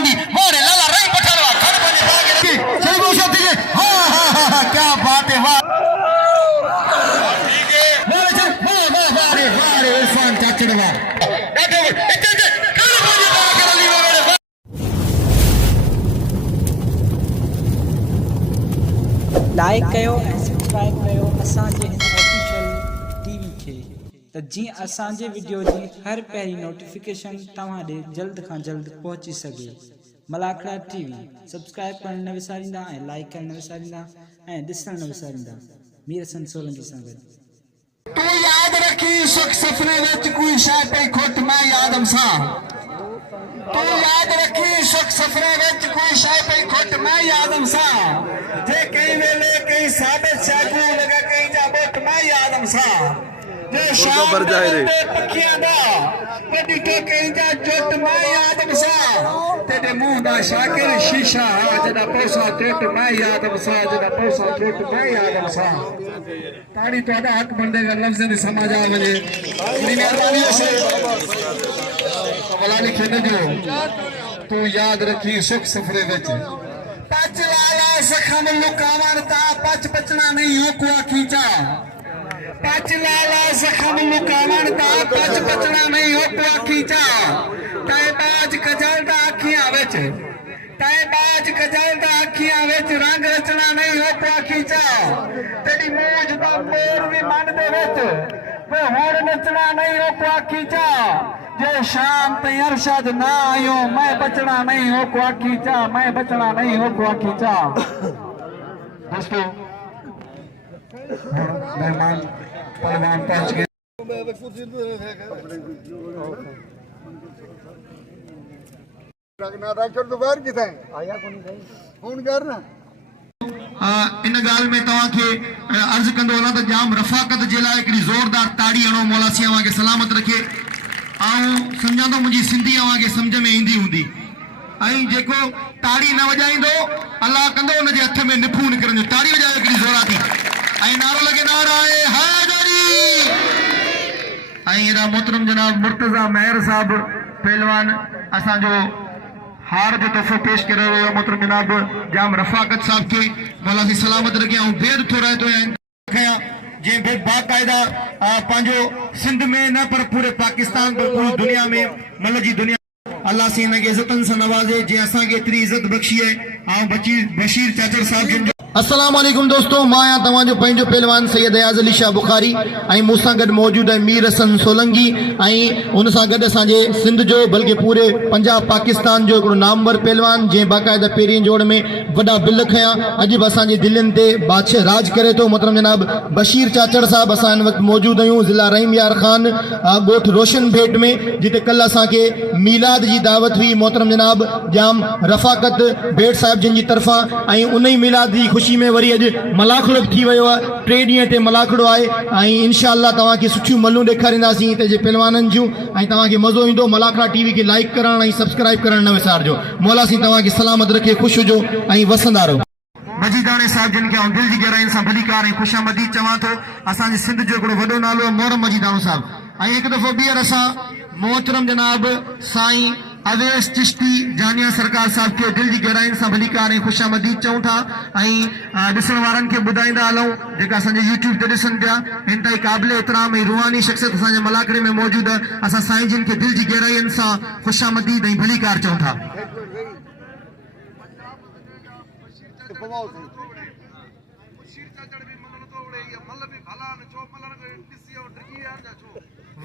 दी वारे लाला रही पठावा घर बने भागे चल वो शब्द के हां क्या बात है वाह ठीक है वाह चल वाह रे इरफान चाचड़वा देखो इतने कहां बने भागे अली मेरे लाइक कयो ऐं सब्सक्राइब कयो असांजे हिन ऑफिशियल टीवी खे त जीअं असांजे वीडियो जी हर पहिरीं नोटिफिकेशन तव्हां ॾे जल्द खां जल्द पहुची सघे। मलाखड़ा टीवी सब्सक्राइब करणु न विसारींदा ऐं लाइक करणु न विसारींदा ऐं ॾिसणु न विसारींदा। मीर हसन सोलंकी सां गॾु। तू याद रखी सुख सपने विच कोई शै पई खुट मैं यादम सा तू याद रखी सुख सपने विच कोई शै पई खुट मैं यादम सा जे कई वेले कई साबित चाकू लगा कई जा बोट मैं यादम सा जे शाम दे पखियां दा वडी तो कई जा जुट मैं यादम सा तेरे मुंह दा शाकिर शीशा जदा पैसा टुट मैं यादम सा जदा पैसा टुट मैं यादम सा ताड़ी तोड़ा हक बंदेगा लफ्ज़ ने समझ आ वने मेहरबानी से कमला लिखे न जो तू याद रखी सुख सफरे विच पच लाला सखम लुकावन ता पच बचना नहीं हो को खींचा पच लाला सखम लुकावन ता पच बचना नहीं हो को खींचा ताए बाज कजल दा अखियां विच ताए बाज कजल दा अखियां विच रंग रचना नहीं हो को खींचा तेरी मूंछ दा मोर भी मन दे विच वे होर नचना नहीं हो को खींचा जे शाम ते अरशद ना आयो मैं बचना नहीं हो को खींचा मैं बचना नहीं हो को खींचा। दोस्तों मेहमान पहलवान पहुंच गए इन गाल में तवा के अर्ज कंदो हला त जाम रफाकत जे लाए एकड़ी जोरदार ताड़ी हणो मौला सियावा के सलामत रखे आऊं समझा तो मुझी सिंधी आवा के समझ में ईंदी हुंदी आई जेको ताड़ी न वजाइंदो अल्लाह कंदो उन जे हथ में निफू निकरंदो ताड़ी वजाए एकड़ी जोराती आई नारो लगे नाराए हैदरी आई एदा मोहतरम जनाब मुर्तजा मेहर साहब पहलवान असा जो हार जो तोहफो पेश कर रहे हो मोहतरम जनाब जाम रफाकत साहब के मौला सी सलामत रखे आऊं बेद थोड़ा तो खया जे बे बाकायदा पांजो सिंध में न पर पूरे पाकिस्तान पर पूरी दुनिया में मतलब जी दुनिया अल्लाह से इनके इज्जतन से नवाजे जे असा के इतनी इज्जत बख्शी है आऊं बशीर चाचर साहब जिन अस्सलाम वालेकुम दोस्तों माया तवाजो पंजो पहलवान सैयद अयाज अली शाह बुखारी आई मूसा गड मौजूद है मीर हसन सोलंकी आई उन सा गड असाजे सिंध जो बल्कि पूरे पंजाब पाकिस्तान जो एक नामवर पहलवान जे बाकायदा पेरी जोड़ में वडा बिल खया अजीब असाजे दिल्लीन ते बादशाह राज करे तो मोहतरम जनाब बशीर चाचड़ साहब असा इन वक्त मौजूद आयूं जिला रहीम यार खान गोठ रोशन भेट में जिते कल असा के मीलाद जी दावत हुई मोहतरम जनाब जाम रफाकत भेट साहब जिन जी तरफा आई उन ही मीलाद जी खुशी में वरी अज मलाखड़ो थी वो टे डी ते मलाखड़ो है इंशाअल्लाह तवा की सुठियूं मलूं ॾेखारींदासीं हिते जे पहलवाननि जूं ऐं तव्हांखे मज़ो ईंदो मलाखड़ा टीवी के लाइक करण ऐं सब्सक्राइब करण न विसारजो मौला सी तव्हांखे सलामत रखे खुश हुजो ऐं वसंदा रहो। मजीदाणे साहब जिन खे दिल जी गहराइन सां भलीकार ऐं खुशामदीद चवां थो असांजे सिंध जो हिकिड़ो वॾो नालो मोहरम मजीदाणो साहब ऐं हिकु दफ़ो ॿीहर असां मोहतरम जनाब साईं अवेश चिश्ती जानिया सरकार साहब के दिल की गहराइन से भलीकार ऐं खुशामदीद चऊं था ॾिसण वारनि खे ॿुधाईंदा हलूं जेका असांजे यूट्यूब ते ॾिसनि पिया इंतहाई क़ाबिल एतिराम ऐं रूहानी शख्सियत असांजे मलाखड़े में मौजूद है असां साईं जिन खे दिल की गहराइन सां खुशामदीद ऐं भलीकार चऊं था।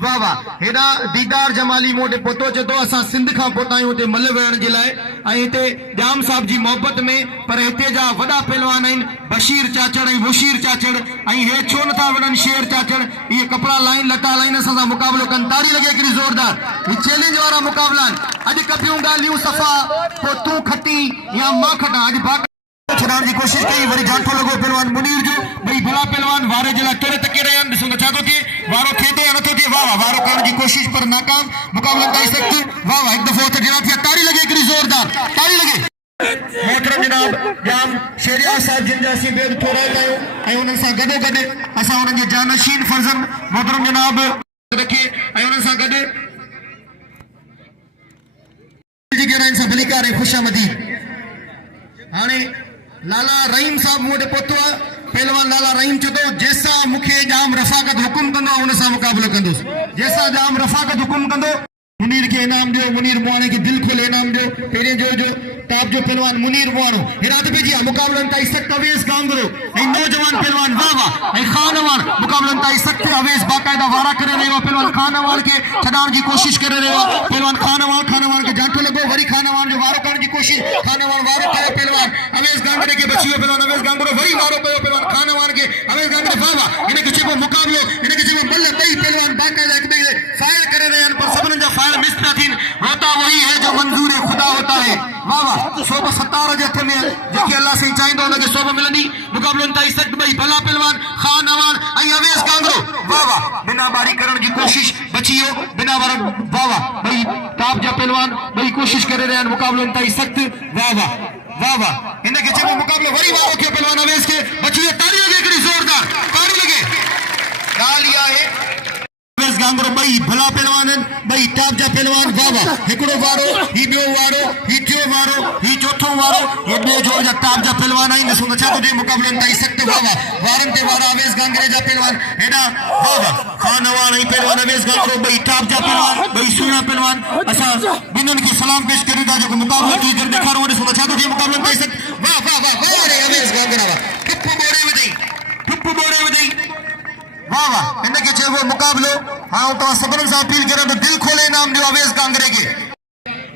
वाह वाह हेड़ा दीदार जमाली मोटे पोतो चतो असा सिंध का पोतायूं ते मल वेण जे लाए आई ते जाम साहब जी मोहब्बत में पर हिते जा वडा पहलवान आइन बशीर चाचड़ ऐं मुशीर चाचड़ आई हे छो न था वडन शेर चाचड़ ये कपड़ा लाइन लटा लाइन असा मुकाबलो कन ताड़ी लगे एकड़ी जोरदार ये चैलेंज वाला मुकाबला अज कपियूं गालियूं सफा पो तू खटी या मां खटा अज छड़ाण की कोशिश कई वरी जाठो लगो पहलवान मुनीर जो भाई भला पहलवान वारे जला केरे तके रहे हैं दिसो छा तो के वारो खेदे न तो के वाह वाह वारो करण की कोशिश पर नाकाम मुकाबला कर सकते वाह वाह एक दफो तो जरा थी ताड़ी लगे एकड़ी जोरदार ताड़ी लगे मोहतरम जनाब जाम शेरिया साहब जिन जासी बेद थोड़ा कयो ऐं उन सा गडो गड असा उन जे जानशीन फर्जन मोहतरम जनाब रखे ऐं उन सा गड जी गेराइन सा भलीकार है खुशामदीद हाने लाला रहीम साहब मोटे पोतो पहलवान लाला रहीम चतो जैसा मुखे जाम रफाकत हुकुम कंदो उन सा मुकाबलो कंदो जैसा जाम रफाकत हुकुम कंदो मुनीर के इनाम दो मुनीर मुआने के दिल खोले इनाम दो पेरे जो ताप जो पहलवान मुनीर मुआनो हिरात पे जी मुकाबलन ताई सख्त अवेस गांगरो ए नौजवान पहलवान वावा ए खानवान मुकाबलन ताई सख्त अवेस बाकायदा वारा करे रहे हो पहलवान खानवान के छडाण जी कोशिश करे रहे हो पहलवान खानवान के जांटो लगो वरी खानवान जो वारो करने की कोशिश खानवान वारो करे पहलवान अवेस गांगरे के बचियो पहलवान अवेस गांगरो वरी वारो कयो पहलवान खानवान के अवेस गांगरे वावा इने के चेबो मुकाबलो इने के चेबो बल्ले तई पहलवान बाकायदा एक बे फायर करे रहे हैं पर सबन जा फायर मिस ना थीन होता वही है जो मंजूर खुदा होता है वावा सोबा 17 जथे में जेके अल्लाह से चाहींदो उनके सोबा मिलनी मुकाबलो ताई सख्त भाई भला पहलवान खानवान आई अवेस गांगरो वावा बिना बारी करण की कोशिश बचियो बिना बार वावा भाई ताप जा पहलवान भाई कोशिश करे रहे हैं मुकाबलो ताई सख्त वावा वावा इनके चेबो मुकाबलो वरी वारो के पहलवान अवेस के बचियो ताली लगे करी जोरदार ताली लगे गालिया है गांगरो भाई भला पहलवान भाई टाप जा पहलवान वावा हिकड़ो वारो ही बियो वारो ही थियो वारो ही चौथो वारो ये बे जोर जा टाप जा पहलवान आई नसो नचा तो जे मुकाबलो ताई सख्त वावा वारन ते वारा अवेस गांगरे जा पहलवान एडा वावा खानवान आई पहलवान अवेस गांगरो भाई टाप जा पहलवान भाई सुना पहलवान असा बिनन की सलाम पेश करीदा जो मुकाबलो की इधर दिखारो नसो नचा तो जे मुकाबलो ताई सख्त वाह वाह वाह वाह रे अवेस गांगरा ठुप्पू बोड़े में दई वाह वाह इनके चेबो मुकाबलो हाँ तो सबन से अपील करा तो दिल खोले नाम दियो अवेस कांगरे के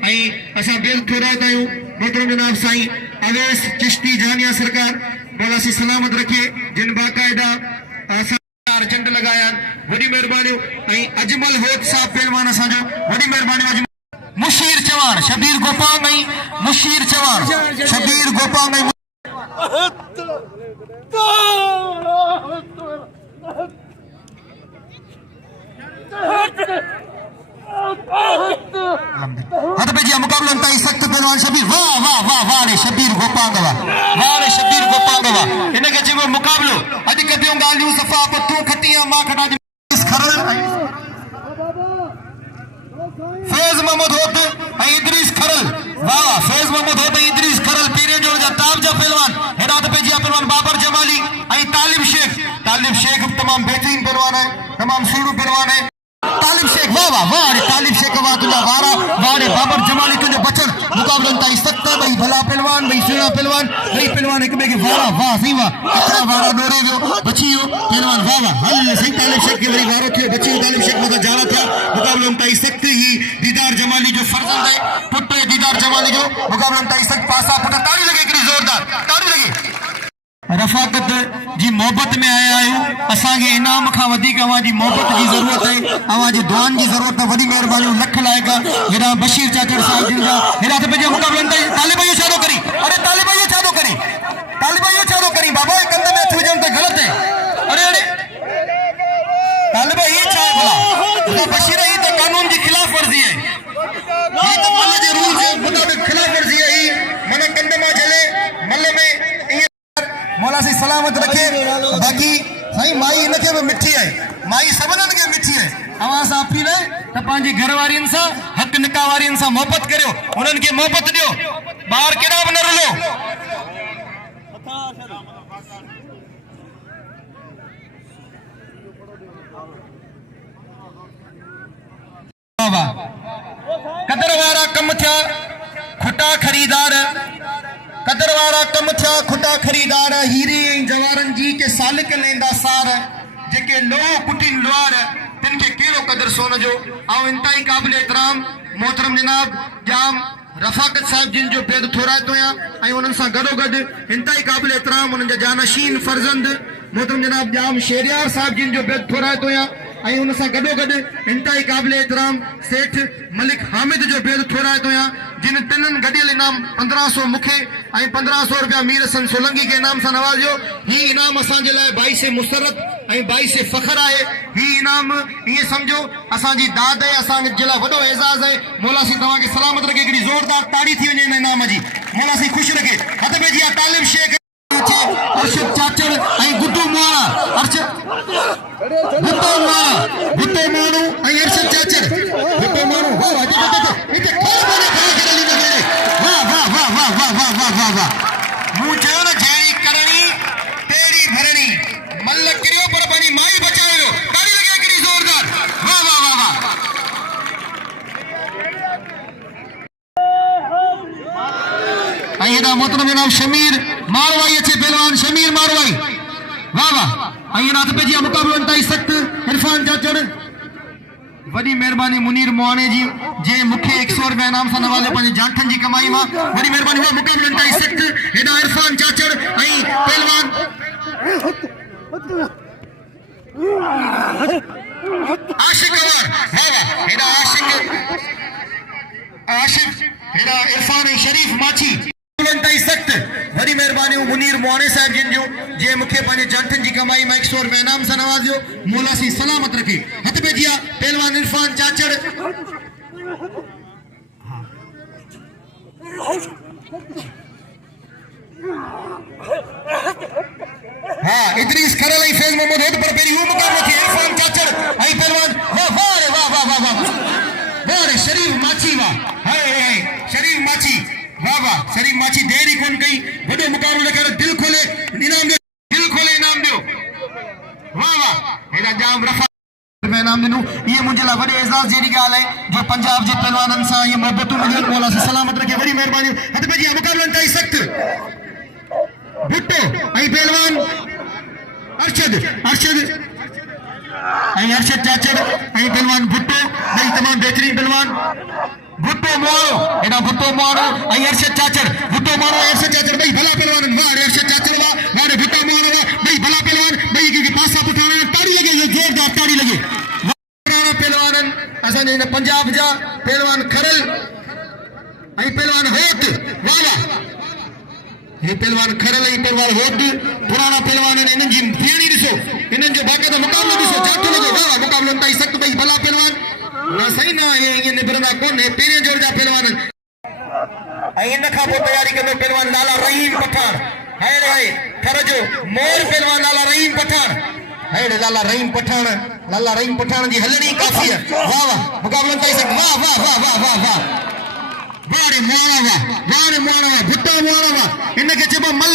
आई असा दिल थोड़ा तायो मोहतरम जनाब साईं अवेस चिश्ती जानिया सरकार बोला से सलामत रखे जिन बाकायदा सरकार झंड लगाया बड़ी मेहरबानी आई अजमल होत साहब पहलवान असा जो बड़ी मेहरबानी मुशीर चवान शबीर गोपांग आई मुशीर चवान शबीर गोपांग आई हद पे जी मुकाबला ताई सख्त पहलवान शबीर वाह वाह वाह वाह रे शबीर गोपांगवा वाह रे शबीर गोपांगवा इनके जेबो मुकाबलो अज कदियों गालियों सफा पत्तू खटिया मां खटा इस खरल फैज मोहम्मद होत ए इदरीस खरल वाह फैज मोहम्मद होत इदरीस खरल पीरे जो ताब जा पहलवान हिरात पे जी पहलवान बाबर जमाली ए तालिब शेख तमाम बेहतरीन पहलवान है तमाम सूडू पहलवान है तालिब शेख वाह वाह वाह रे तालिब शेख वाह तुझा वारा वाह रे बाबर जमाली तुझे बचन मुकाबलन ताई सख्त भाई भला पहलवान भाई सुना पहलवान भाई पहलवान एक बे के वारा वाह सही वाह इतना वारा डोरे जो बचियो पहलवान वाह वाह हल सही तालिब शेख के वरी वारो थे बचियो तालिब शेख मत जाना था मुकाबलन ताई सख्त ही दीदार जमाली जो फर्जंद है पुत्र दीदार जमाली जो मुकाबलन ताई सख्त पासा पुट ताली लगे करी जोरदार ताली लगे रफाकत जी मोहब्बत में आया आयो असांखे इनाम खां वधीक अवांजी मोहब्बत जी ज़रूरत है अवांजी दुआन जी ज़रूरत है वॾी महिरबानी लख लाइक़ा हेॾा बशीर चाचड़ साहिब जिन जा हेॾा त पंहिंजे मुक़ाबलनि ताईं तालिब इहो छा थो करी अरे तालिब इहो छा थो करी बाबा ये कंध में हथ विझण त ग़लति है अरे तालिब ये छा है भला बशीर ही तो कानून की खिलाफ वर्जी है ये तो मल्ल जे रूल जे मुताबिक खिलाफ वर्जी है ही मन कंध में चले मल्ल में मौला से सलामत रखे बाकी साईं माई इनके भी मिठी है माई सबनन के मिठी है अवां सा अपील है त पांजी घर वारियन सा हक निकाह वारियन सा मोहब्बत करियो उनन के मोहब्बत दियो बाहर केड़ा बन रलो बाबा कदर वारा कम था खुटा खरीदार कदरवारा कम था खुटा खरीदार हीरे जवारन जी के सालिक लेंदा सार जेके लो कुटिन लोआर तिनके केरो कदर सोन जो आओ इंतई काबिल एहतराम मोहतरम जनाब जाम रफाकत साहब जिन जो बेद थोरा तो या आई उनन सा गडो गड इंतई काबिल एहतराम उनन जा जानशीन फरजंद मोहतरम जनाब जाम शेरियार साहब जिन जो बेद थोरा तो या आई उन सा गडो गड इंतई काबिल एहतराम सेठ मलिक हामिद जो बेद थोरा तो या जिन तिनन गडियल इनाम 1500 मुखे आई 1500 रुपया मीर सन सोलंगी के इनाम सा नवाजो ही इनाम असा जे लाए बाई से मुसरत आई बाई से फखर है ही इनाम ये समझो असा जी दाद है असा जे ला वडो एजाज है मौला सी तवा के सलामत रखे कड़ी जोरदार ताड़ी थी वने इनाम जी मौला सी खुश रखे हद में जी तालिब शेख अर्शद चाचड़ आई गुड्डू मोड़ा अर्शद गुड्डू मानू आई अर्शद चाचड़ गुड्डू मानू वाह वाह इते खा बने खा के ली मोहतरम जनाब शमीर मारवाई अचे पहलवान शमीर मारवाई वाह वाह आई नाथ पे जी मुकाबलो इंतहाई सख्त इरफान चाचड़ वडी मेहरबानी मुनीर मोहाने जी जे मुखे 100 रुपया इनाम सां नवाज़ो पंहिंजे जाठनि जी कमाई मां वडी मेहरबानी हुआ मुकाबलो इंतहाई सख्त हेॾा इरफान चाचड़ ऐं पहलवान आशिक अवर वाह वाह हेॾा आशिक हेॾा इरफान ऐं शरीफ माछी इंतहाई सख्त वडी मेहरबानी मुनीर मोहाने साहब जिन जो जे मुखे पंहिंजे जाठनि जी कमाई मां 100 रुपया इनाम सां नवाज़ियो मौला सी सलामत रखे हथ पे जिया पहलवान इरफान चाचड़ हाँ इदरीस खरल ऐं फैज़ मोहम्मद होद पर पहिरीं हू मुकाबलो थी इरफान चाचड़ ऐं पहलवान वाह वाह रे वाह वाह वाह वाह वाह रे शरीफ माछी वाह हाय हाय शरीफ माछी वाह वाह शरीफ माछी देर ही कोन कई वडो मुकाबलो कर दिल खोले इनाम दियो वाह वाह हेड़ा जाम रफा मैं इनाम दिनु ये मुझे ला वडे एजाज जेडी गाल है जो पंजाब जे पहलवानन सा ये मोहब्बतू मिलियन मौला से सलामत रखे बड़ी मेहरबानी हद पे जी मुकाबलो इंतहाई सख्त भुट्टो आई पहलवान अरशद चाचड़ आई पहलवान भुट्टो भाई तमाम बेहतरीन पहलवान भुट्टो मोरो एना भुट्टो मोरो आई अरशद चाचड़ भुट्टो मोरो अरशद चाचड़ भाई भला पहलवान वाह अरशद चाचड़ वाह रे भुट्टो मोरो भाई भला पहलवान भाई की पासा पुठाना ताड़ी लगे ये जोरदार ताड़ी लगे पुराना पहलवान असन इन पंजाब जा पहलवान खरल आई पहलवान होत वाह वाह ये पहलवान खरल ऐं पहलवान होद पुराना पहलवान इन्हनि जी फेणी ॾिसो इन्हनि जो बाक़ाइदा मुक़ाबलो ॾिसो जाठो लॻो वाह मुक़ाबलो इंतहाई सख्त भई भला पहलवान ना सही ना ईअं निबरंदा कोन पहिरें जोर जा पहलवान ऐं इन खां पोइ तयारी कंदो पहलवान लाला रहीम पठान हाय रे हाय थर जो मोर पहलवान लाला रहीम पठान हाय रे लाला रहीम पठान जी हलणी काफ़ी है वाह वाह मुक़ाबलो इंतहाई सख्त वाह वाह वाह वाह वाह वाह वारे मोड़ा वाह भुट्टा मोड़ा वाह इनके चबो मल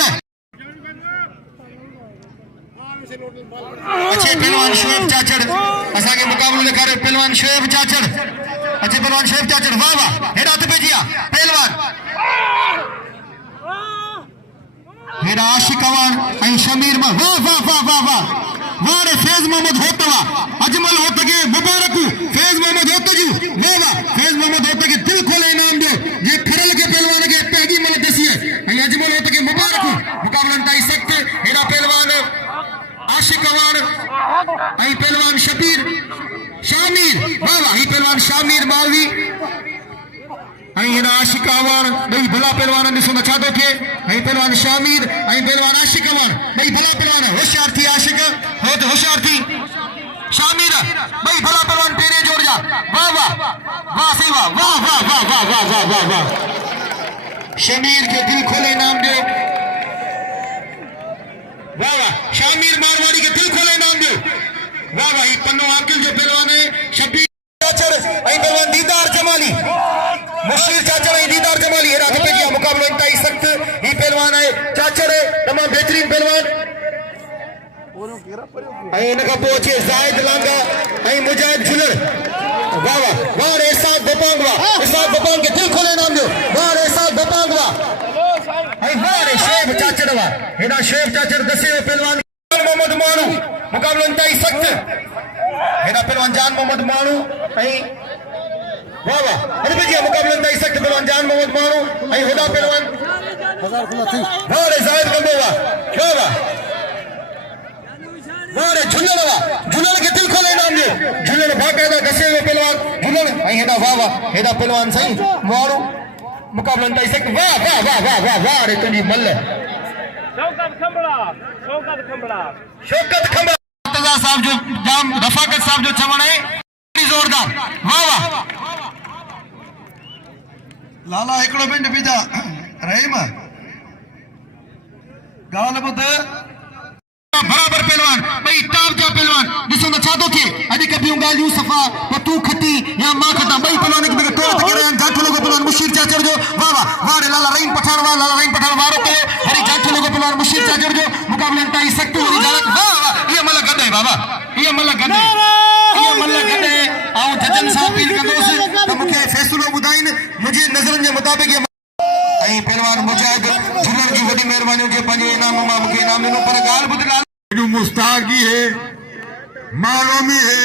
अच्छे पहलवान शोएब चाचड़ असा के मुकाबले में करे पहलवान शोएब चाचड़ अच्छे पहलवान शोएब चाचड़ वाह वाह हेड़ा तो भेजिया पहलवान हेड़ा आशिक अवान ऐं शमीर वाह वाह वाह वाह वाह वाह रे फैज़ मोहम्मद होतवा अजमल होतगे मुबारक फैज़ मोहम्मद होतजू वाह वाह फैज़ मोहम्मद होतगे दिल खोले इनाम दो ये खरल के पहलवान के पैगी मल दसिए ऐं अजमल होतगे मुबारक मुकाबला इंतहाई सख्त हेड़ा पहलवान आशिक अवान ऐं पहलवान शामिर वाह वाह ही पहलवान शामिर मालवी ऐं हेड़ा आशिक अवान ॿई भला पहलवान ॾिसो न छा थो थिए ऐं पहलवान शामिर ऐं पहलवान आशिक अवान ॿई भला पहलवान होशियार थी आशिक होत होशियार थी शामिर ॿई भला पहलवान पहिरें जोर जा वाह वाह वाह सही वाह वाह वाह वाह वाह वाह वाह वाह वाह शमीर के दिल खोले इनाम दो वाह वाह शामिर मारवाड़ी के दिल खोले इनाम दो वाह वाह पन्नो आकिल जो पहलवान है शब्बीर चाचड़ ऐं पहलवान दीदार जमाली मुशीर चाचड़ ऐं दीदार जमाली हेड़ा पे जी मुकाबलो इंतहाई सख्त ही पहलवान है चाचड़ है तमाम बेहतरीन पहलवान ऐं इन खां पोइ अचे ज़ाहिद लांगा ऐं मुजाहिद झुलर वाह वाह वाह रे इसाद बपांग के दिल खोले नाम दो वाह रे इसाद बपांग वाह ऐं वाह रे शोएब चाचड़ वाह हेड़ा शोएब चाचड़ दसे पहलवान मोहम्मद मानू मुकाबलो इंतहाई सख्त हेड़ा पहलवान जान मोहम्मद मानू ऐं वाह वाह अरे भैया मुकाबलो इंतहाई सख्त पहलवान जान मोहम्मद मानू ऐं हेड़ा पहलवान वाह रे ज़ाहिद कंदो वाह वाह वाह रे झुलण के दिल खोले इनाम दे झुलण बाकायदा दसे हुए पहलवान झुलण ऐं हेड़ा वाह वाह हेड़ा पहलवान सही मारू मुकाबलो इंतहाई सख्त वाह वाह वाह वाह वाह वाह रे तुंहिंजी मल शौकत खंबड़ा साहब जो जाम रफाकत साहब जो चवण है जोरदार वाह वाह लाला हिकिड़ो मिंट बीजा रहीम ॻाल्हि ॿुध बराबर पहलवान भाई टाप जा पहलवान ॾिसो न छा थो थिए अॼु कबियूं ॻाल्हियूं सफ़ा पोइ तूं खटी या मां खटा ॿई पहलवान हिक ॿिए खे तोड़ ते करे जाठो लॻो पहलवान मुशीर चाचड़ जो वाह वाह वाह रे लाला रहीम पठान वारो कयो वरी जाठो लॻो पहलवान मुशीर चाचड़ जो मुकाबलो इंतहाई सख्त वरी जालक वाह वाह इहा मल गॾ आहे बाबा इहा मल गॾ आहे ऐं जजन सां अपील कंदोसि त मूंखे फ़ैसिलो ॿुधाइनि मुंहिंजे नज़रनि जे मुताबिक़ ऐं पहलवान मुजाहिद मेहरबानी के पंजे इनाम मां मुखे इनाम दिनो पर गाल बुध लाल जो मुस्ताकी है मालूमी है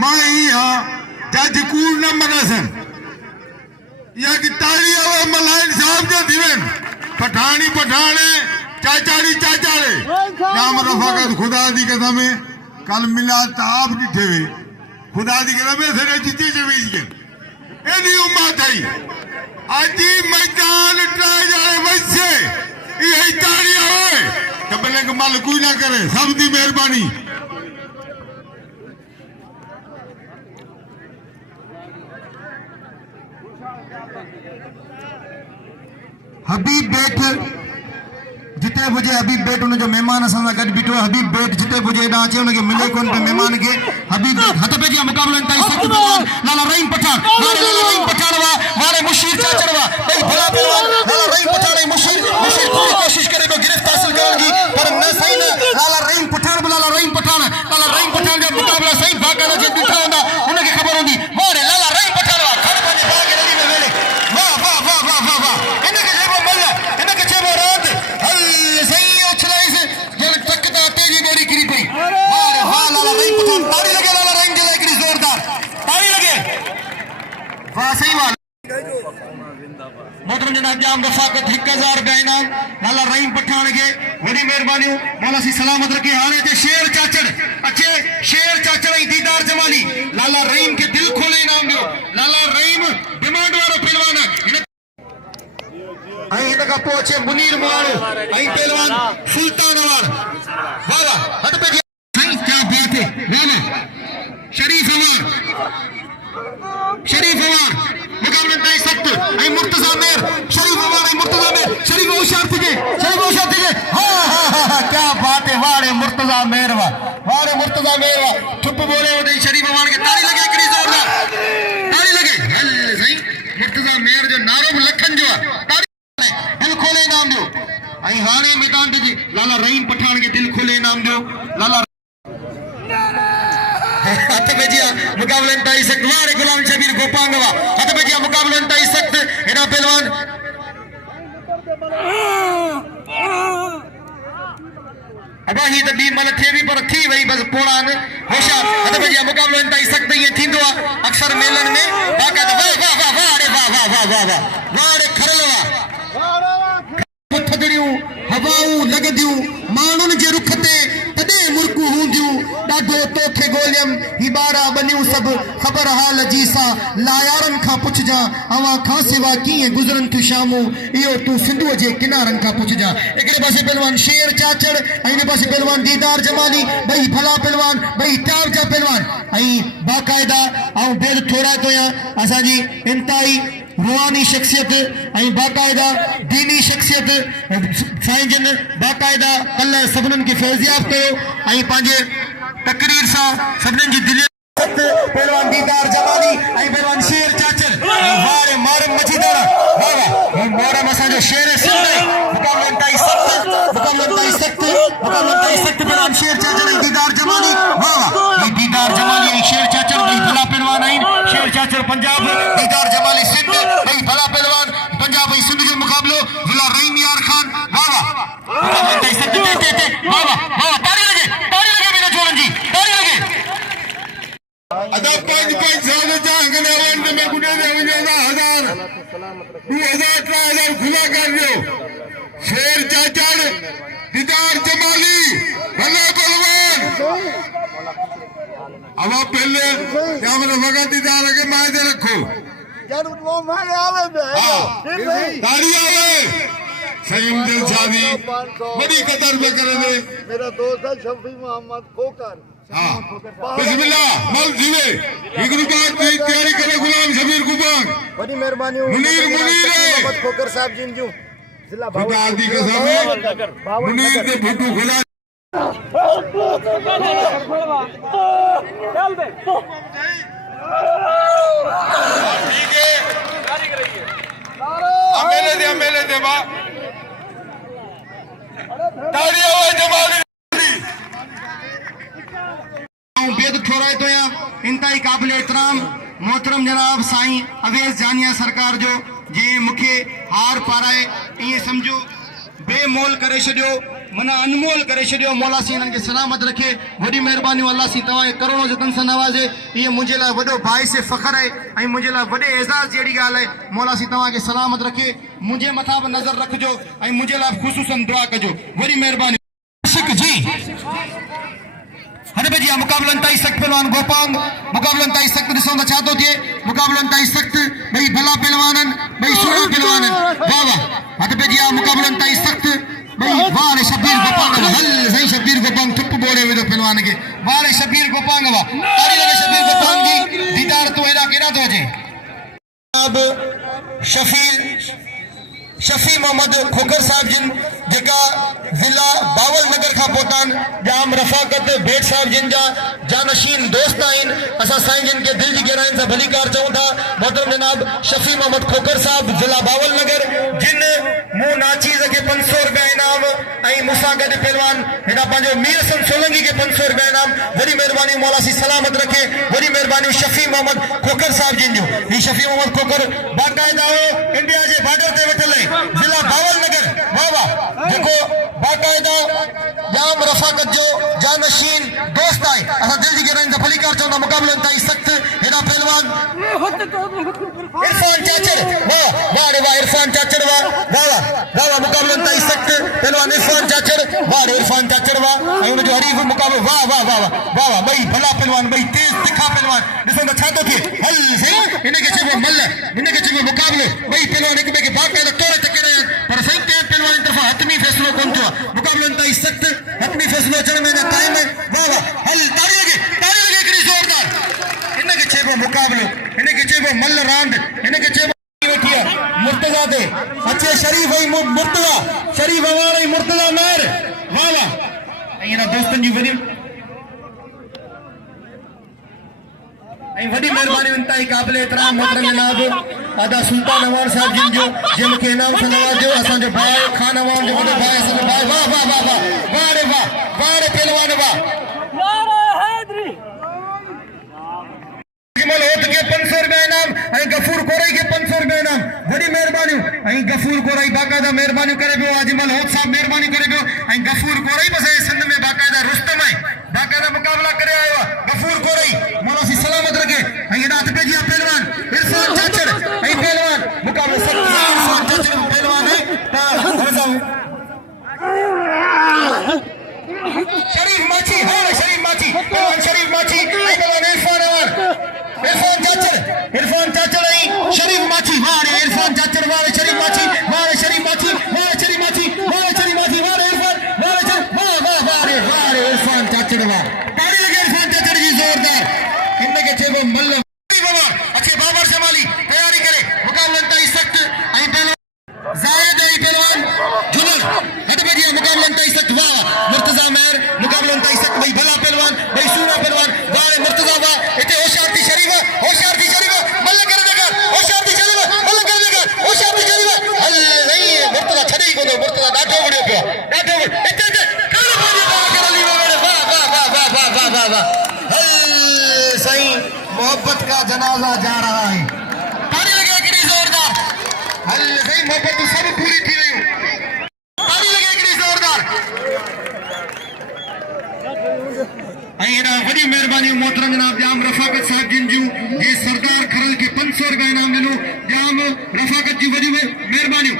माई हा जज कूड़ न मनसन या की ताली आवे मलाइन साहब जो दिवन पठानी पठाने चाचाड़ी चाचाड़े नाम रफाकत खुदा दी कसम कल मिला ताप दिथे वे खुदा दी कसम सरे जिते जवीज के एनी उम्मा थई आजी मैदान ट्राई जाए वैसे ये ताली आवे कबले कमाल कोई ना करे सब दी मेहरबानी हबीब बेट जिते बुझे हबीब बेट उन जो मेहमान असा गड बिठो हबीब बेट जिते बुझे ना अचे उनके मिले कोन पे मेहमान के हबीब बेट हथ पे जी मुकाबला ताई सख्त पहलवान लाला रहीम पठान वारे लाला रहीम पठान वारे मुशीर चाचड़ भाई भला पहलवान लाला रहीम पठान मुशीर पूरी कोशिश करे तो गिरफ्त हासिल करने की पर न सही न लाला रहीम पठान लाला रहीम पठान जो मुकाबला सही भागा जे बिठा होंदा उनके खबर होंदी वारे लाला रहीम पठान खड़ बने भाग रली में वेले वाह वाह वाह वाह वाह वाह इनके जेबो मल्ला इनके जेबो रात हल सही उछलाई से जल तकदा तेजी गोरी गिरी पई वारे वाह लाला रहीम पठान ताड़ी लगे लाला रहीम जला एकड़ी जोरदार ताड़ी लगे वाह सही वाह मोहतरम जनाब जाम रफाकत 1000 रुपया इनाम लाला रहीम पठान के वडी मेहरबानी मौला सी सलामत रखे हाने ते शेर चाचड़ अच्छे शेर चाचड़ दीदार जमाली लाला रहीम के दिल खोले इनाम दियो लाला रहीम डिमांड वारो पहलवान आई इनका पहुंचे मुनीर मारो आई पहलवान सुल्तान वार वाला हट पे क्या बात है वाला शरीफ अवार मुकाबला ताई सख्त आई मुर्तजा मेर शरीफ अवार आई मुर्तजा मेर शरीफ होशियार थे हां क्या बात है वारे मुर्तजा मेर वारे मुर्तजा मेर ठुप बोले ओदे शरीफ अवार के ताली लगे एकड़ी जोरदार ताली लगे हल सही मुर्तजा मेर जो नारो लखन जो ताली दिल खोले इनाम दो आई हाने मैदान पे जी लाला रहीम पठान के दिल खोले इनाम दो लाला हथ पे जिया मुकाबला ताई सख्त वारे गुलाम शबीर गोपांगवा हथ पे जिया मुकाबला ताई सख्त एना पहलवान अबा ही त बी मल थे भी पर थी वही बस पोड़ान होशियार हथ पे जिया मुकाबला ताई सख्त ये थींदो अक्सर मेलन में बाकायदा वाह वाह वाह वाह रे वाह वाह वाह वाह वाह वाह रे खरलवा थदड़ियूं हवाऊं लगदियूं माण्हुनि जे रुख ते तॾहिं मुर्कूं हूंदियूं ॾाढो तोखे ॻोल्हियम ही ॿारहा बनियूं सभु ख़बर हाल जी सां लायारनि खां पुछजां अवां खां सिवा कीअं गुज़रनि थियूं शामूं इहो तूं सिंधूअ जे किनारनि खां पुछजां हिकिड़े पासे पहलवान शेर चाचड़ ऐं हिन पासे पहलवान दीदार जमाली ॿई भला पहलवान ॿई टाप जा पहलवान ऐं बाक़ाइदा ऐं बेद थोरा कया असांजी इंतहाई रूहानी शख्सियत ऐं बाक़ाइदा दीनी शख्सियत साईं जन बाक़ाइदा कल सभिनीनि खे फैज़याब कयो ऐं पंहिंजे तकरीर सां सभिनीनि जी दिलि पहलवान दीदार जमाली ऐं पहलवान शेर चाचड़ वारे मारम मचीदार वाह वाह मारम असांजो शेर सिंध मुकाबला ताई सख्त पहलवान शेर चाचड़ ऐं दीदार जमाली वाह वाह दीदार जमाली ऐं शेर चाचड़ ॿई भला पहलवान आहिनि शेर चाचड़ पंजाब दीदार जमाली सिंध ॿई भला पहलवान पंजाब ऐं सिंध जो मुकाबलो ज़िला रहीम यार खान वाह वाह मुकाबला ताई सख्त ते वाह वाह वाह ताड़ी लगे मेरा छोड़न जी ताड़ी लगे अदा 5 साल जा अंगने वंड में गुने दे वने 1000 2000 खुला कर दियो शेर चाचड़ दीदार जमाली भला पहलवान अब पहले क्या मतलब वगा दीदार के मायदे रखो यार वो मारे आवे बे ताड़ी आवे सईम दिल शादी बड़ी कदर में करे दे मेरा दोस्त है शफी मोहम्मद खोकर हाँ बिस्मिल्लाह मौल जीवे इकरू बात की तैयारी करे गुलाम शबीर गुबांग बड़ी मेहरबानी मुनीर मोहम्मद खोकर साहब जिन जू जिला खुदा दी कसम मुनीर के भुट्टू खुला ठीक है मेले दे बा ताड़ी आवाज जमाली बेद थोराए तो या इंतहाई काबिल एहतराम मोहतरम जनाब साईं अवेस जानिया सरकार जो जे मुखे हार पाराए ये समझो बेमोल करे छॾियो मना अनमोल करे छॾियो मौला सी इन्हनि खे सलामत रखे वॾी महिरबानी अल्लाह सी तव्हांखे करोड़ों जतन सां नवाज़े इहे मुंहिंजे लाइ वॾो भाई से फ़ख्र आहे ऐं मुंहिंजे लाइ वॾे एज़ाज़ जहिड़ी ॻाल्हि आहे मौला सी तव्हांखे सलामत रखे मुंहिंजे मथां बि नज़र रखिजो ऐं मुंहिंजे लाइ ख़ुशूसन दुआ कजो वॾी महिरबानी जी हर बजिया मुकाबलन ताई सख्त पहलवान गोपांग मुकाबलन ताई सख्त ॾिसो त छा थो थिए मुकाबलन ताई सख्त भई भला पहलवानन भई सुठा पहलवानन वाह वाह हद बजिया मुकाबलन ताई सख्त भई वाह रे शबीर गोपांग हल सही शबीर गोपांग चुप बोले विदो पहलवान के वाह रे शबीर गोपांग वाह तारी लगे शबीर गोपांग जी दीदार तो एड़ा केड़ा तो अचे अब शफी मोहम्मद खोखर साहब जिन जेका जिला बावल नगर का पोतान जाम रफाकत भेट साहब जिन जा जानशीन दोस्त आइन असा साईं जिन के दिल जी गहराइन से भलीकार चऊं था मोहतरम जनाब शफी मोहम्मद खोखर साहब जिला बावल नगर जिन मु नाचीज़ के 500 रुपया इनाम आई मूसा गड पहलवान हेडा पंजो मीर सन सोलंगी के 500 रुपया इनाम बड़ी मेहरबानी मौला सी सलामत रखे बड़ी मेहरबानी शफी मोहम्मद खोखर साहब जिन जो ये शफी मोहम्मद खोखर बाकायदा इंडिया के बॉर्डर ते वेठल जिला बावल नगर वाह वाह जेको बाकायदा जाम रफाकत जो जानशीन दोस्त आए असा दिल जी गहराइन से भलीकार चवंदा मुकाबलन ताई सख्त हेडा पहलवान इरफान चाचर वाह वाह रे वाह इरफान चाचर वाह वाह वाह वाह मुकाबलन ताई सख्त पहलवान इरफान चाचर वाह रे इरफान चाचर वाह ऐं उन जो हरीफ मुकाबलो वाह वाह वाह वाह वाह वाह भाई भला पहलवान भाई तेज तिखा पहलवान ॾिसो त छा थो थिए हल सही इनके चइबो मल इनके चइबो मुकाबलो भाई पहलवान हिक ॿिए खे बाक़ायदा तौर ते करे पर सही कंहिं पहलवान जी तरफ़ां हतमी फ़ैसिलो कोन थियो आहे मुकाबलन ताई सख्त हतमी फ़ैसिलो अचण में अञा टाइम आहे वाह वाह हल ताड़ी लगे हिकिड़ी ज़ोरदार इनके चइबो मुकाबलो इनके चइबो मल रांदि इनके चइबो वेठी आहे मुर्तज़ा ते अचे शरीफ़ ऐं मुर्तज़ा शरीफ़ अवार ऐं मुर्तज़ा नार वाह वाह ऐं हिन दोस्तनि जी वॾी मेहरबानी ताईं क़ाबिल एतिराम मोहतरम जनाब आदा सुल्तान अवार साहब जिन जो जे मूंखे इनाम सां नवाज़ियो असांजो भाई खान अवार जो वॾो भाई असांजो भाई वाह वाह वाह वाह वाह रे पहलवान वाह होत के 500 रुपया इनाम ऐं गफूर कोरई के 500 रुपया इनाम वॾी मेहरबानी ऐं गफूर कोरई बाकायदा मेहरबानी करे पियो अजमल होत साहब मेहरबानी करे पियो ऐं गफूर कोरई बस सिंध में बाकायदा रुस्तम है बाकायदा मुकाबला करे आयो आहे गफूर कोरई मौला सी सलामत रखे ऐं हेॾा हथ पेजिया पहलवान इरफान चाचर ऐं पहलवान मुकाबलो सख्त इरफान चाचर पहलवान है शरीफ माची हां शरीफ माची पहलवान शरीफ माची ऐं पहलवान इरफान चाचर ऐं शरीफ माची वाह रे इरफान चाचर वाह रे शरीफ माची वाह रे शरीफ माची वाह रे शरीफ माची वाह रे शरीफ माची वाह रे इरफान वाह रे वाह रे इरफान चाचर वाह ताड़ी लगे इरफान चाचर जी जोरदार इनके चइबो मल्ल अच्छे बाबर जमाली तैयारी करे मुकाबलन ताई सख्त ऐं पहलवान जायद ऐं पहलवान झुलर हट बजिया मुकाबलन ताई सख्त वाह मुर्तजा मेहर मुकाबलन ताई सख्त भाई भला पहलवान भाई सूरा पहलवान वाह रे मुर्तजा वाह इते होशियार थी शरीफ मल्ल करे देगा होशियार थी शरीफ मल्ल करे देगा होशियार थी शरीफ हल नहीं मुर्तजा छॾे ई कोन मुर्तजा ॾाढो वड़ियो पियो ॾाढो इते कर वाह हल सही मोहब्बत का जनाजा जा रहा है ताड़ी लगे कितनी जोरदार हल सही मोहब्बत तो सब पूरी थी रही ताड़ी लगे कितनी जोरदार वही मेहरबानी मोहतरम जनाब जाम रफाकत साहब जिन जूं जे सरदार खरल के 500 रुपया इनाम ॾिनो जाम रफाकत जी वॾी मेहरबानी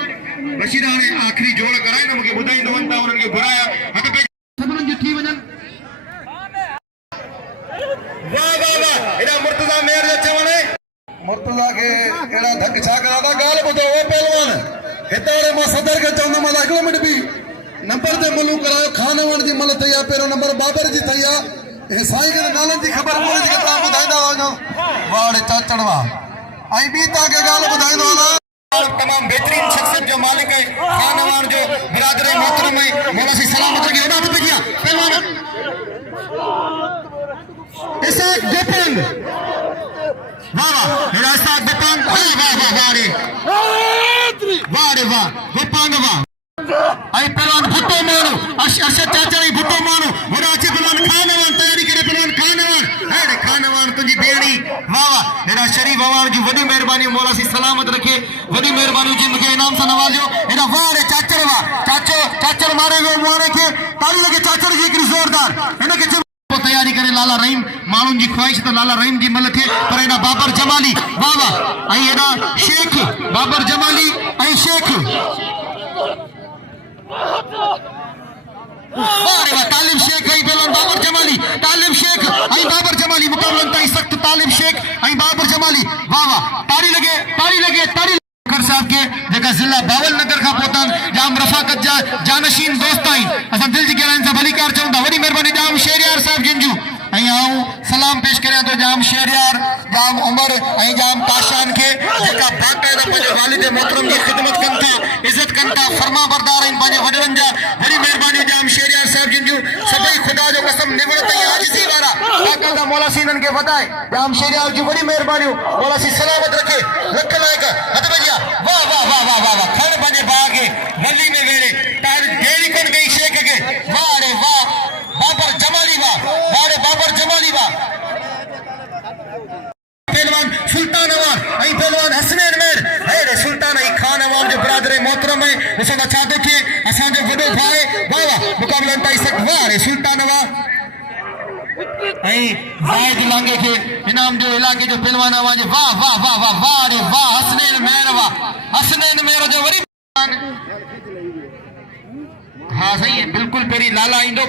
बशीर हाणे आखिरी जोड़ कराए न मूंखे ॿुधाईंदो वञा उन्हनि खे घुराया हथ पे सभिनीनि जी थी वञनि वाह वाह वाह एड़ा मुर्तजा मेहर जो चवण मुर्तजा के एड़ा धक छा करा था ॻाल्हि ॿुधो ओ पहलवान हिते मां सदर खे चवंदो मां अॻिलो मिनट बि नंबर ते मुलू करायो खानवण जी मल थई आहे पहिरियों नंबर बाबर जी थई आहे हे साईं खे नालनि जी ख़बर कोन्हे जेके तव्हां ॿुधाईंदा वञो वाह चाचड़ वाह ऐं ॿी तव्हांखे ॻाल्हि ॿुधाईंदो वञा तमामु बहितरीन शख्सियत जो मालिक है खानवान जो बिरादर मोहतरम है मौला सी सलामत रखे होना तो भैया पहलवान इसाक गोपांग वाह मेरा इसाक गोपांग वाह वाह वाह वाह रे वाह गोपांग वाह आई पहलवान भुट्टो मानो अरशद चाचा भुट्टो मानो होना अच्छे पहलवान खानवान तैयारी करे पहलवान खानवान तुझी बेड़ी वाह वाह एड़ा शरीफ आवार जी वडी मेहरबानी मौला सी सलामत रखे वडी मेहरबानी जी मुझे इनाम से नवाजो एड़ा वाह रे चाचर वाह चाचर मारे वे मुआरे के ताली लगे चाचर जी की जोरदार इनके तैयारी करे लाला रहीम मानुन जी ख्वाहिश तो लाला रहीम जी मल थे पर एड़ा बाबर जमाली वाह वाह आई एड़ा शेख बाबर जमाली आई शेख वाह रे वाह तालिम शेख आई पहलवान बाबर जमाली तालिम शेख आई बाबर जमाली मुकाबला ताई सख्त तालिम शेख आई बाबर जमाली वाह वाह ताली लगे कर साहब के जेका जिला बावल नगर का पोतान जाम रफाकत जा जानशीन दोस्त आई असा दिल जी के भली कार चाहूंदा वडी मेहरबानी जाम शेरियार साहब जिंजू आई आऊं सलाम पेश करया तो जाम शेरियार जाम उमर आई जाम ताशान के जेका बाकायदा पंहिंजे वालिद मोहतरम की खिदमत कन था इज्जत कन था फरमा बरदार इन पंहिंजे वडन जा वडी मेहरबानी जाम शेरियार साहब जिंजू सभई खुदा जो कसम निवड़त आई आजिज़ी वाला बाकायदा मौला सीनन के वधाए जाम शेरियार जी वडी मेहरबानी मौला सी सलामत रखे लख लायक हद बजिया वाह वाह वाह वाह वाह वाह खड़ पंहिंजे बागे वली में वेरे तार देरी कन गई शेख के वाह रे वाह बाबर जमाली वाह रे बाबर जमाली वाह पहलवान सुल्तान अवान आई पहलवान हसनैन मेर है रे सुल्तान आई खान अवान जो बिरादर मोहतरम है उसे अच्छा देखे असा जो वडो भाई वाह वाह मुकाबला ताई सक वाह रे सुल्तान अवान आई जायद लांगे के इनाम जो इलाके जो पहलवान अवान वाह वाह वाह वाह वाह रे वाह हसनैन मेर जो वरी हाँ सही है बिल्कुल पेरी लाला इंदो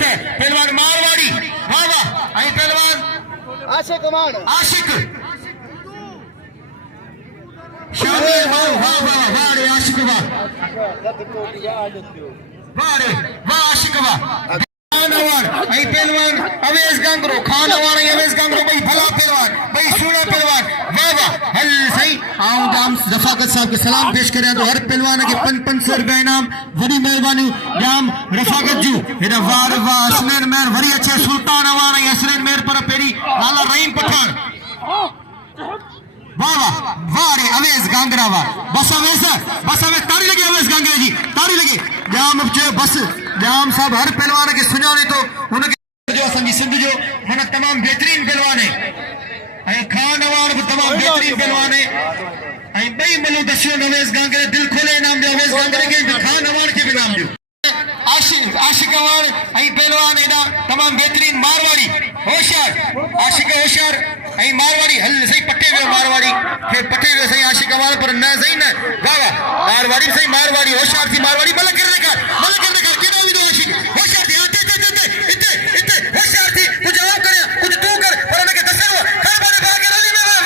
पहलवान मारवाड़ी वाह वाह आई पहलवान आशिक शामिल वाह वाह वाह वाह रे आशिक वाह रे वाह आशिक वाह आई पहलवान अवेश गांगरो खान अवान अवेश गांगरो भाई भला पहलवान भाई सुना पहलवान वाह वाह हल सही आऊं जाम रफाकत साहब के सलाम पेश करें तो हर पहलवान के 500 रुपया इनाम वडी मेहरबानी जाम रफाकत जू एड़ा वाह वाह हसनैन मेर वरी अच्छे सुल्तान अवान हसनैन मेर पर पेरी लाला रहीम पठान वाह वाह रे अवेश गांगरा वाह बस अवेश तारी लगी अवेश गांगरे जी तारी लगी जाम बस जाम साहब हर पहलवान के सुञाणे तो उनके जो असांजी सिंध जो मन तमाम बेहतरीन पहलवान है ऐं खान अवान भी तमाम बेहतरीन पहलवान है ऐं बई मलो दसियो अवेश गांगरे दिल खोले इनाम दियो अवेश गांगरे के खान अवान के भी इनाम दियो आशिक अवान ऐं पहलवान एडा तमाम बेहतरीन मारवाड़ी होशियार आशिक होशियार ऐं मारवाड़ी हल सही पटे वियो मारवाड़ी फिर पटे वियो सही आशिक अवान पर न सही न वाह वाह मारवाड़ी सही मारवाड़ी होशियार थी मारवाड़ी मल कर देखा केडो विदो आशिक होशियार थी इते होशियार थी कुछ जवाब करे कुछ तू कर पर उनके दसो खर बने भागे रली में वाह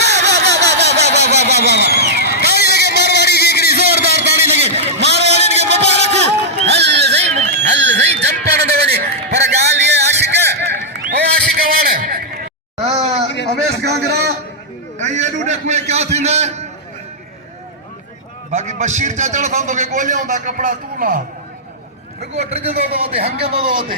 ताली लगे मारवाड़ी जी की जोरदार ताली लगे मारवाड़ी के मुबारक हल सही जंपण दे वने पर गाल ये आशिक अवान अवेश गांगरा कई एडू ने कोई क्या थी ने बाकी बशीर चाचड़ था तो के गोलियां होता कपड़ा तू ना रुको ट्रिजदो तो होते हंगदो तो होते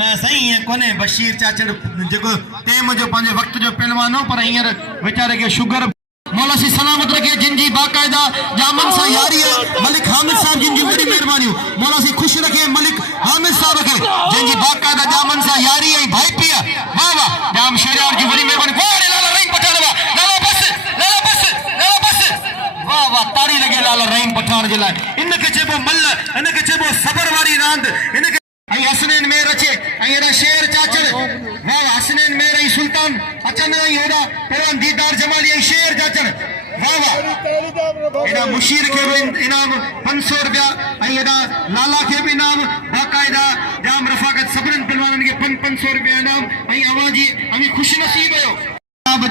ना सही है कोने बशीर चाचड़ जो टेम जो पांजे वक्त जो पहलवान हो पर हियर बेचारे के शुगर मौला सी सलामत रखे जिनजी बाकायदा जामन सा यारी है मलिक हामिद साहब जिनजी बड़ी मेहरबानी मौला सी खुश रखे मलिक हामिद साहब रखे जिनजी बाकायदा जामन सा यारी है भाई पिया वाह वाह जाम शेरियार जी बड़ी मेहरबानी वाह रे लाला रहीम पठान लाला बस वाह वाह ताड़ी लगे लाला रहीम पठान जे लाए इनके चेबो मल्ल इनके चेबो सबर वारी रांद इनके आई हसनैन मेर अचे आई एड़ा शेर चाचड़ वाह हसनैन मेर आई सुल्तान अचन आई एड़ा पहलवान दीदार जमाली आई शेर चाचड़ वाह वाह एड़ा मुशीर के भी इनाम 500 रुपया आई एड़ा लाला के भी इनाम बाकायदा जाम रफाकत सबरन पहलवानन के 500 रुपया इनाम आई आवाजी हमें खुश नसीब हो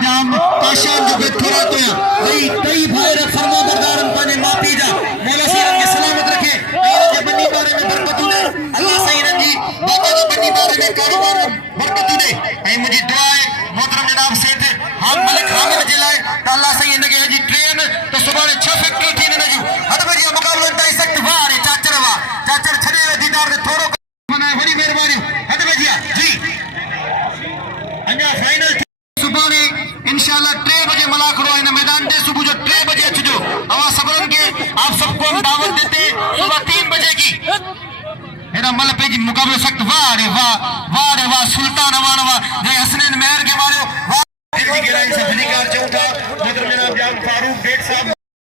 जाम ताशान जो थोड़ा तो भाई कई भाई रे फरमा बरदारन पाने माफी जा मौला सीरन के सलामत रखे आई बन्नी बारे में बरकत दे अल्लाह सही जी बाकी जो बन्नी बारे में कारोबार बरकत दे आई मुझे दुआ है मोहतरम जनाब सेठ हां मलिक हामिद जिलाए तो अल्लाह सही इनके जी ट्रेन तो सुबह 6 फैक्ट्री थी ने जी हद बजिया मुकाबला ताई सख्त वाह रे चाचर छने दीदार ने थोड़ो बनाए बड़ी मेहरबानी हद बजिया जी अन्या फाइनल इंशाल्लाह 3 बजे मलाखड़ो इन मैदान से सुबह जो 3 बजे अचजो अवा सबरन के आप सबको हम दावत देते सुबह 3 बजे की हेरा मल पेजी मुकाबलो सख्त वाह रे वाह सुल्तान अवान वाह जे हसनैन मेहर के मारे